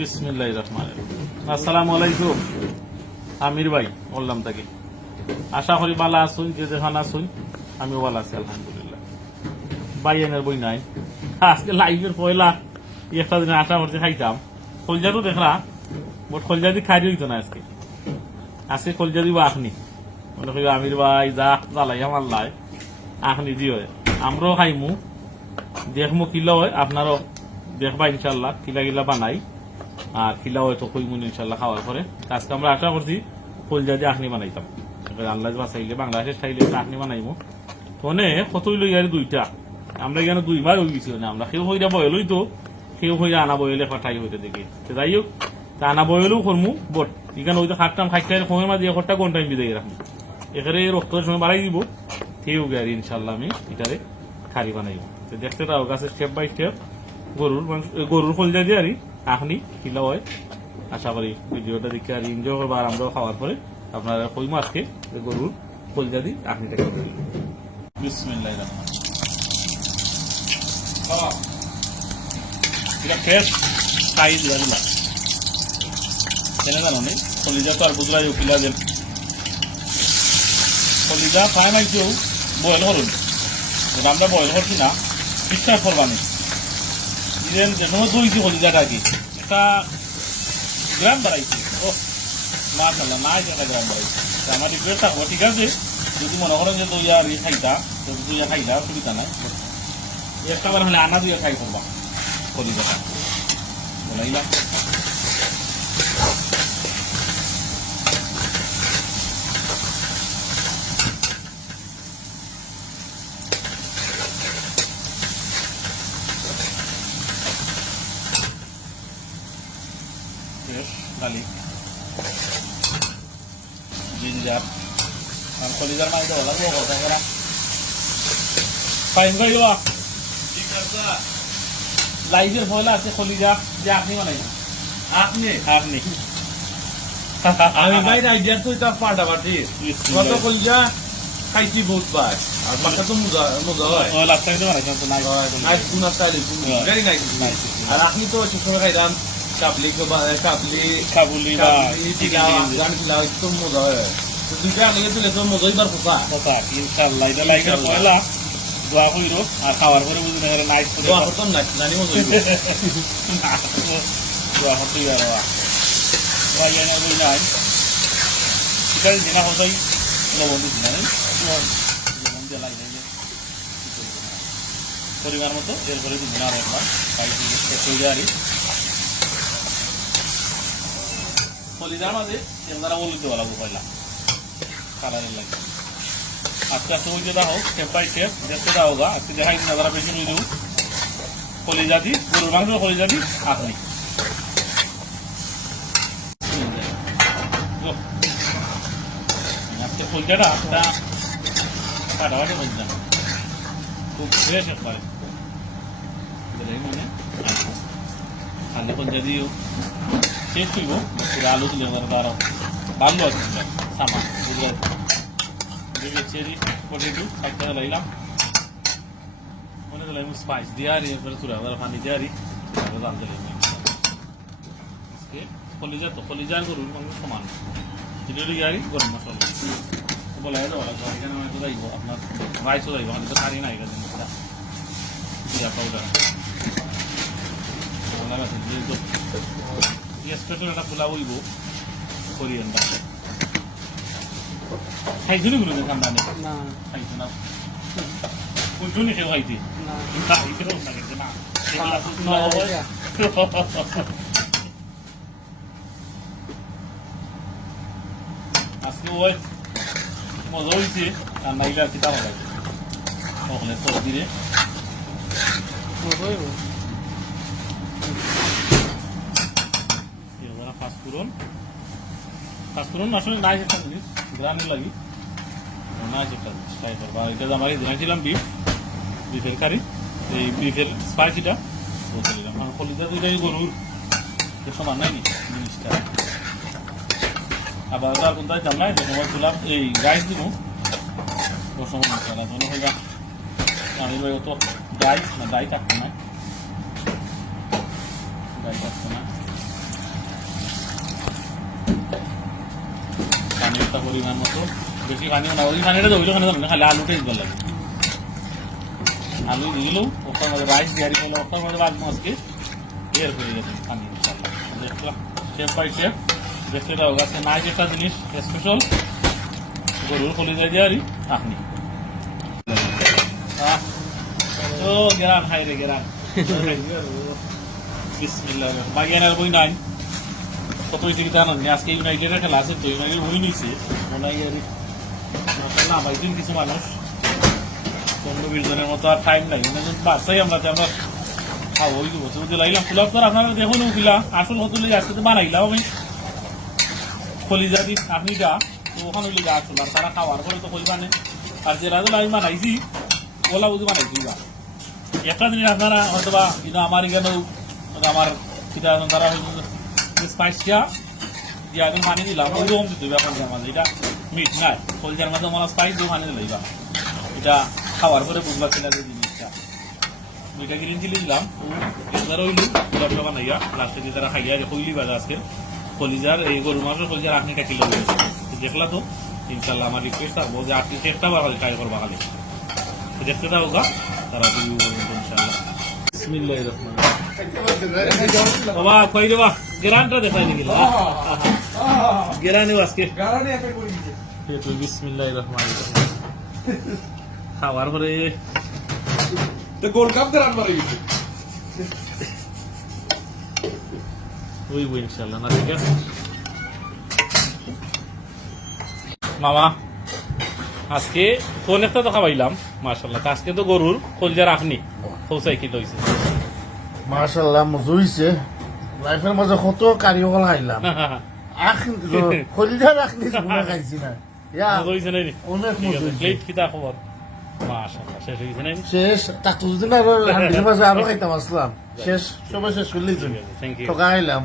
বিসমিল্লাহির রহমানির রহিম। আসসালামু আলাইকুম। আমির ভাই বললাম তাকে, আশা করি ভালো আছুন, যে যেখানে আছুন। আমি ভালো আছি আলহামদুলিল্লাহ। বাইয়ানের বই নাই আজকে লাইভের পয়লা একটা দিনে আশা করতে খাইতাম। কলজারও দেখলা মোট কলজা দিয়ে খাই হইতো না আজকে। আজকে কলজা দিব আখনি মনে করি আমির ভাই যা জ্বালাই আমার লাই আখনি দিয়ে আমরাও খাইমু, দেখমু কিলা হয়, আপনারও দেখবা ইনশাল্লাহ কিলা কিলা বানাই আর কিলা হয়তো কইমুন ইনশাল্লাহ খাওয়ার পরে। আজকে আমরা আশা করছি কলজা দিয়ে আখনি বানাইতাম। আল্লাহ বাঁচাইলে বাংলাদেশের স্টাইলে আখনি বানাইমু। ফোনে কতই লই আর দুইটা, আমরা এখানে দুইবার হয়ে গেছি না। আমরা কেউ হইরা বয়েল হইতো, কেউ হইরা আনা বয়েলে ফাটাই হইতে দেখি। যাই হোক তা আনা বয়েলেও করমু বট এখানে হইতো খাটতাম খাইতে সময়ের মাঝে একটা ঘন্টা আমি বিদায় রাখবো। এখানে রক্তের সময় বাড়াই দিব কেউ গাড়ি ইনশাল্লাহ আমি এটারে খারি বানাইব। দেখতে তাও গাছে স্টেপ বাই স্টেপ গরুর কলজা দিয়ে আর আখনি কিলা হয়। আশা করি ভিডিওটা দেখে আর এনজয় করবো আর আমরাও খাওয়ার পরে আপনারা কইমু আজকে গরুর কলজা দিয়ে আখনিটা করে দিব। বিসমিল্লাহির রহমানির রহিম। এটা ফ্রেশ খাই দিয়া দিলাম কেনে জানো নি কলিজা তো আর বুঝলাই কিলা দেন কলিজা খাই মাইকেও বয়েল করুন। আমরা বয়েল করছি না, বিশ্বাস করবানি ইভেন যে সময় দইছি কলিজাটা কি একটা গ্রাম বাড়াইছে। ও না ফেললাম না একটা গ্রাম বাড়াইছে। আমার রিকোয়েস্ট থাকবো, ঠিক আছে যদি মনে করেন যে দইয়া আর খাইতা তো দইয়া খাইলা অসুবিধা নাই। একটা বার হলে আনা দিয়ে খাই করবা কলিজাটা বলাইলাম। গার্লিক জিঞ্জার আর কলিজার মাছ দেওয়া লাগবো কথা করা ফাইন গাইল লাইভের ফয়লা আছে কলিজা যে আপনি বানাই আপনি আপনি আমি ভাই আইডিয়ার তো এটা পাল্টাপাল্টি কত কলজা খাইছি বহুত বার আর মাথা তো মজা মজা হয়। লাস্ট টাইম বানাইছেন তো নাই নাইস গুনা স্টাইল ভেরি নাইস। আর আপনি তো সবসময় খাইতাম কাবলি কাবুলি বা গান খিলা একদম মজা হয়। দুইটা আগে তুলে তো মজাই বার কথা কথা ইনশাআল্লাহ। এটা লাইভের ফয়লা দোয়া কইরো আর খাওয়ার পরে বুঝি না নাইস করে দোয়া করতাম না জানি মজা দোয়া করতে আর ভাই এনে বই নাই এটা দিনা হতাই লবণ দিছি না লবণ দিয়ে লাগে পরিমাণ মতো এরপরে দিব না আর একবার পাই দিয়ে আর কলিজার মাঝে আপনারা বলে দেওয়া লাগবো পয়লা কালারের লাগে। আস্তে আস্তে ওই যে দাও স্টেপ বাই স্টেপ দেখতে দাও গা। আজকে দেখাই দিন আপনারা বেশি রয়ে দেবো কলিজা দি গরুর মাংস কলিজা দি আপনি আজকে কলিজাটা একটা কাটাবাটি কলিজা খুব ফ্রেশ একবারে মানে খালি কলিজা দিও শেষ করবো আলু দিলে আরো ভালো আছে সামান বুঝলাম চেরি পটেটো একটা লাইলাম মনে করলাম স্পাইস দিয়ে আর এরপরে চুরা পানি দিয়ে আর দাম দিলাম। কলিজা তো কলিজার গরুর মাংস সমান এটা আর গরম মশলা বলে এখানে হয়তো যাইব আপনার রাইসও যাইব আমি তো খারি না এখানে জিরা পাউডার স্পেশাল একটা পোলা বইব কোরিয়ান বা খাইছো নি কোনো ঠান্ডা নেই না খাইছো না কোনটো নি খেয়ে খাইতি না খাইতেও না খেতে না আজকে ওই মজা হয়েছে আর নাইলে আর কিতাব লাগে ওখানে তো দিলে ফাস্টফুরন আসলে নাইস একটা জিনিস গ্রানের লাগি নাইস একটা জিনিস ট্রাই করবো। আর এটা আমার জানাইছিলাম বিফের কারি এই বিফের স্পাইসিটা বলতে দিলাম কারণ কলিজা দুইটাই গরুর সমান নাই নি জিনিসটা। আবার তার কোন দায় জানাই যে সময় ছিলাম এই রাইস দিব ওর সময় মশলা মনে হইবা আমি তো ডাই না ডাই থাকতো না ডাই থাকতো না একটা পরিমাণ মতো বেশি পানিও না ওই পানিটা ধরলে ওখানে যাবে না খালি আলুটাই দিবার লাগে আলু দিলেও ওখানে মধ্যে রাইস দিয়ারি করলে ওখানে মধ্যে বাদ মাছকে এর হয়ে যাবে পানি দেখলাম শেফ বাই শেফ দেখতে দাও গাছে নাইস একটা জিনিস স্পেশাল গরুর কলিজা দিয়ারি আপনি ও গেরান হাই রে গেরান বিসমিল্লাহ বাগিয়ানের বই নাই কত হয়েছে কি জানেন আজকে ইউনাইটেডের খেলা আছে তো ইউনাইটেড বই নিচ্ছে মনে হয় না বাইদিন কিছু মানুষ 15-20 জনের মতো আর টাইম নাই বাচ্চাই আমরা খাবো ওই বছর যদি লাইলাম ফুল আপনার আপনারা দেখুন ওগুলা আসল হতুলে আজকে তো বানাইলাম আমি কলিজা দিস আপনি যা তো ওখানে ওগুলো যা আসল আর তারা খাওয়ার পরে তো কই বানে আর যে রাজুল আমি বানাইছি ওলা বুঝি বানাইছি বা একটা জিনিস আপনারা হয়তো বা কিন্তু আমার এখানেও আমার পিতা তারা স্পাইসটা দিয়ে এখন পানি দিলাম ওইরকম দিতে হবে এখন মাঝে এটা মিট নাই কলজার মাঝে আমার স্পাইস দিয়ে পানি দিলাম এটা খাওয়ার পরে বুঝবার ছিল যে জিনিসটা দুইটা গ্রিন চিলি দিলাম এবার ওইলু পুরো বানাইয়া লাস্টে দিয়ে তারা খাইয়া কইলি বাজা আজকে কলিজার এই গরু মাংস কলিজার আপনি একটা কিলো দেখলা তো ইনশাল্লাহ আমার রিকোয়েস্ট থাকবো যে আপনি চেষ্টা বা খালি ট্রাই করবা খালি দেখতে দাও গা তারা রিভিউ করবেন ইনশাল্লাহ বিসমিল্লাহির রহমানির রহিম বাবা কই রে বাবা গেরানটা দেখাই দিলা গেরানে আজকে গারানে একটা করে দিছে তো বিসমিল্লাহির রহমানির রহিম খাওয়ার পরে তো গোল কাপ গারান মারে গেছে ওই ইনশাল্লাহ না ঠিক আছে মামা আজকে কোন একটা তো খাওয়াইলাম মাশাল্লাহ আজকে তো গরুর কলজা রাখনি পৌঁছাই কি লইছে মাশাল্লাহ মজা হয়েছে লাইফের মাঝে কত কারিগর খাইলাম খলিজা রাখনি শুনে খাইছি না ইয়া হইছে নাই অনেক মজা হয়েছে প্লেট কিতা খবর মাশাল্লাহ শেষ হইছে নাই শেষ তার দুদিন আরো হান্ডির মাঝে আরো খাইতাম আসলাম শেষ সবাই শেষ করলেই থ্যাংক ইউ ঠকা খাইলাম